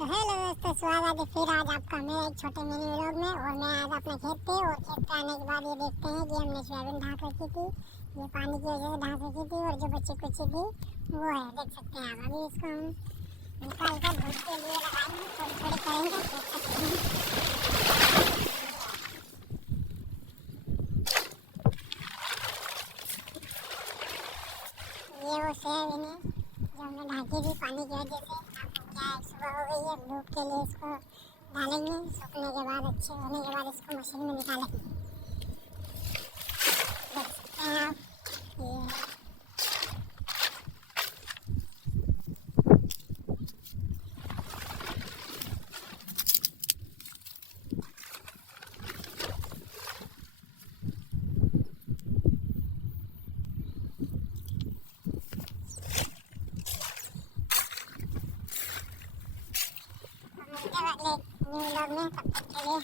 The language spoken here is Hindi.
तो हेलो दोस्तों, स्वागत है फिर आज आपका मेरे एक छोटे मिनी व्लॉग में। और मैं आज अपने खेत पे, और खेत पे आने के बाद ये देखते हैं कि हमने सोयाबीन ढाक रखी थी। ये पानी की वजह से ढाक रखी थी, और जो बच्ची कुची थी वो है, देख सकते हैं आप। अभी इसको हम निकाल कर धूप के लिए लगाएंगे, थोड़ी थोड़ी करेंगे, देख सकते हैं। ये वो सोयाबीन है जो हमने ढाकी थी पानी की वजह से। क्या है, सुबह हो गई है, धूप के लिए इसको डालेंगे। सूखने के बाद, अच्छे होने के बाद इसको मशीन में निकालेंगे। देख सकते हैं आप, ये मिलते हैं अगले न्यू व्लॉग में। तब तक के लिए